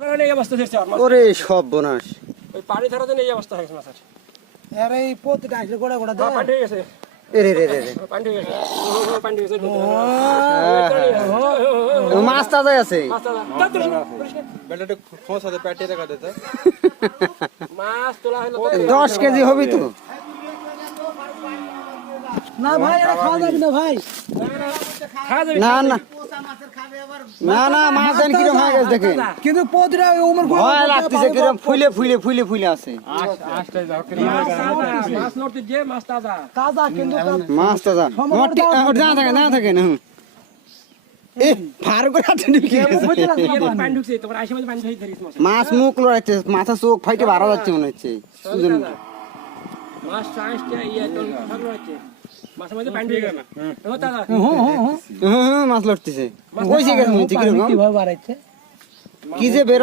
কারণে এই অবস্থা হয়েছে আমার। ওরে সব বোনাস ওই পানি ধরার জন্য এই অবস্থা হয়েছে মাছের। আরে এই পথটা আসলে গোড়া গোড়া দে পানি হয়ে গেছে, এরে রে রে রে পানি হয়ে গেছে, পানি হয়ে গেছে। মাছ তাজাই আছে বেটাটা খোঁজ হাতে পেটে রাখা দিতে মাছ তোলা হলো 10 কেজি হবি তো না ভাই এটা খাওয়া যাবে না ভাই খাওয়া যাবে। না না না না মাছ দেন কিরম হয়ে গেছে দেখেন কিন্তু পথটা ওমর গোড়া ভয় লাগতেছে কিরম ফুলে ফুলে ফুলে ফুলে আছে মাছ নড়তে যে মাছ তাজা। তাজা কিন্তু মাছ তাজা না থাকে না থাকে না এ ফার করে হাতে ঢুকে গেছে পানি ঢুকছে, তোমার আইসা মাঝে পানি ধরে ধরিস মাছ। মাছ মুখ লড়াইছে মাথা চোখ ফাইটে বাড়া যাচ্ছে মনে হচ্ছে সুজন মাছ চাষটা ইয়ে তোর ভালো আছে। মাছের মধ্যে পানি ঢুকে গেল না। ও তাজা। মাছ লড়তেছে কইছে গেছে মনে হচ্ছে কিরকম কিভাবে বাড়াইছে কি যে বের